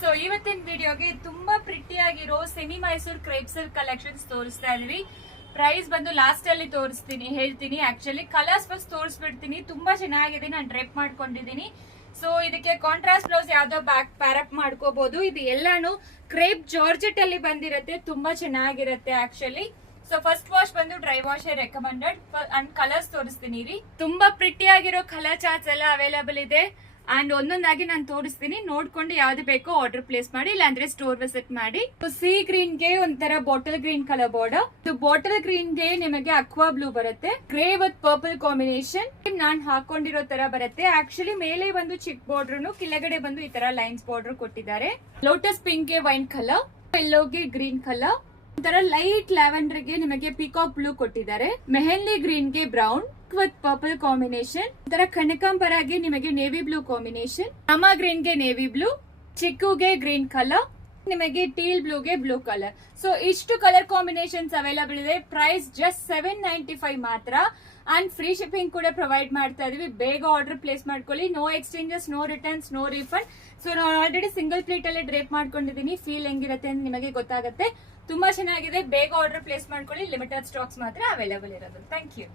So ಇವತ್ತಿನ ವಿಡಿಯೋಗೆ ತುಂಬಾ ಪ್ರಿಟಿ ಆಗಿರೋ semi Mysore crepe silk collections ತೋರಿಸ್ತಾ ಇದೀವಿ. ಪ್ರೈಸ್ ಬಂದು ಲಾಸ್ಟ್ ಅಲ್ಲಿ ಹೇಳ್ತೀನಿ. ಆಕ್ಚುಲಿ ಕಲರ್ಸ್ ಫಸ್ಟ್ ತೋರಿಸ್ಬಿಡ್ತೀನಿ. ತುಂಬಾ ಚೆನ್ನಾಗಿದೆ, ನಾನು ಡ್ರೆಪ್ ಮಾಡ್ಕೊಂಡಿದೀನಿ. ಸೊ ಇದಕ್ಕೆ ಕಾಂಟ್ರಾಸ್ಟ್ ಬ್ಲೌಸ್ ಯಾವ್ದೋ ಬ್ಯಾಕ್ ಪ್ಯಾರಪ್ ಮಾಡ್ಕೋಬಹುದು. ಇದು ಎಲ್ಲಾನು ಕ್ರೇಪ್ ಜಾರ್ಜೆಟ್ ಅಲ್ಲಿ ಬಂದಿರತ್ತೆ, ತುಂಬಾ ಚೆನ್ನಾಗಿರತ್ತೆ ಆಕ್ಚುಲಿ. ಸೊ ಫಸ್ಟ್ ವಾಶ್ ಬಂದು dry wash recommended. And colours ತೋರಿಸ್ತೀನಿ ರೀ. ತುಂಬಾ ಪ್ರಿಟಿ ಆಗಿರೋ ಕಲರ್ ಚಾರ್ಟ್ಸ್ ಎಲ್ಲ ಅವೈಲೇಬಲ್ ಇದೆ. ಅಂಡ್ ಒಂದೊಂದಾಗಿ ನಾನು ತೋರಿಸ್ತೀನಿ, ನೋಡ್ಕೊಂಡು ಯಾವ್ದು ಬೇಕೋ ಆರ್ಡರ್ ಪ್ಲೇಸ್ ಮಾಡಿ, ಇಲ್ಲಾಂದ್ರೆ ಸ್ಟೋರ್ ವಿಸಿಟ್ ಮಾಡಿ. ಸಿ ಗ್ರೀನ್ ಗೆ ಒಂಥರ bottle green colour border. Bottle green ಗೆ ನಿಮಗೆ ಅಕ್ವಾ ಬ್ಲೂ ಬರುತ್ತೆ, ಗ್ರೇ ವಿತ್ ಪರ್ಪಲ್ ಕಾಂಬಿನೇಷನ್ ನಾನ್ ಹಾಕೊಂಡಿರೋ ತರ ಬರುತ್ತೆ. ಆಕ್ಚುಲಿ ಮೇಲೆ ಬಂದು ಚಿಕ್ ಬಾರ್ಡರ್, ಕೆಳಗಡೆ ಬಂದು ಈ ತರ ಲೈನ್ಸ್ ಬಾರ್ಡರ್ ಕೊಟ್ಟಿದ್ದಾರೆ. ಲೋಟಸ್ ಪಿಂಕ್ ಗೆ ವೈನ್ ಕಲರ್, ಯೆಲ್ಲೋಗೆ ಗ್ರೀನ್ ಕಲರ್, ಒಂಥರ ಲೈಟ್ ಲ್ಯಾವೆಂಡರ್ ಗೆ ನಿಮಗೆ ಪಿಕಾಕ್ ಬ್ಲೂ ಕೊಟ್ಟಿದ್ದಾರೆ. ಮೆಹಂದಿ ಗ್ರೀನ್ ಗೆ ಬ್ರೌನ್ ವಿತ್ ಪರ್ಪಲ್ ಕಾಂಬಿನೇಷನ್, ಒಂಥರ ಕನಕಾಂಬರಾಗೆ ನಿಮಗೆ navy blue combination, Rama green ಗೆ ನೇವಿ ಬ್ಲೂ, ಚಿಕ್ಕುಗೆ ಗ್ರೀನ್ ಕಲರ್, ನಿಮಗೆ ಟೀಲ್ ಬ್ಲೂ ಗೆ ಬ್ಲೂ ಕಲರ್. ಸೊ ಇಷ್ಟು ಕಲರ್ ಕಾಂಬಿನೇಷನ್ಸ್ ಅವೈಲಬಲ್ ಇದೆ. ಪ್ರೈಸ್ ಜಸ್ಟ್ 795 ಮಾತ್ರ. ಅಂಡ್ ಫ್ರೀ ಶಿಪ್ಪಿಂಗ್ ಕೂಡ ಪ್ರೊವೈಡ್ ಮಾಡ್ತಾ ಇದೀವಿ. ಬೇಗ ಆರ್ಡರ್ ಪ್ಲೇಸ್ ಮಾಡ್ಕೊಳ್ಳಿ. No exchanges, no returns, no refund. So ನಾನು ಆಲ್ರೆಡಿ ಸಿಂಗಲ್ ಪ್ಲೇಟ್ ಅಲ್ಲೇ ಡ್ರೇಪ್ ಮಾಡ್ಕೊಂಡಿದ್ದೀನಿ. ಫೀಲ್ ಹೆಂಗಿರುತ್ತೆ ಅಂತ ನಿಮಗೆ ಗೊತ್ತಾಗುತ್ತೆ. ತುಂಬಾ ಚೆನ್ನಾಗಿದೆ. ಬೇಗ ಆರ್ಡರ್ ಪ್ಲೇಸ್ ಮಾಡ್ಕೊಳ್ಳಿ. ಲಿಮಿಟೆಡ್ ಸ್ಟಾಕ್ಸ್ ಮಾತ್ರ ಅವೈಲಬಲ್ ಇರೋದು. Thank you.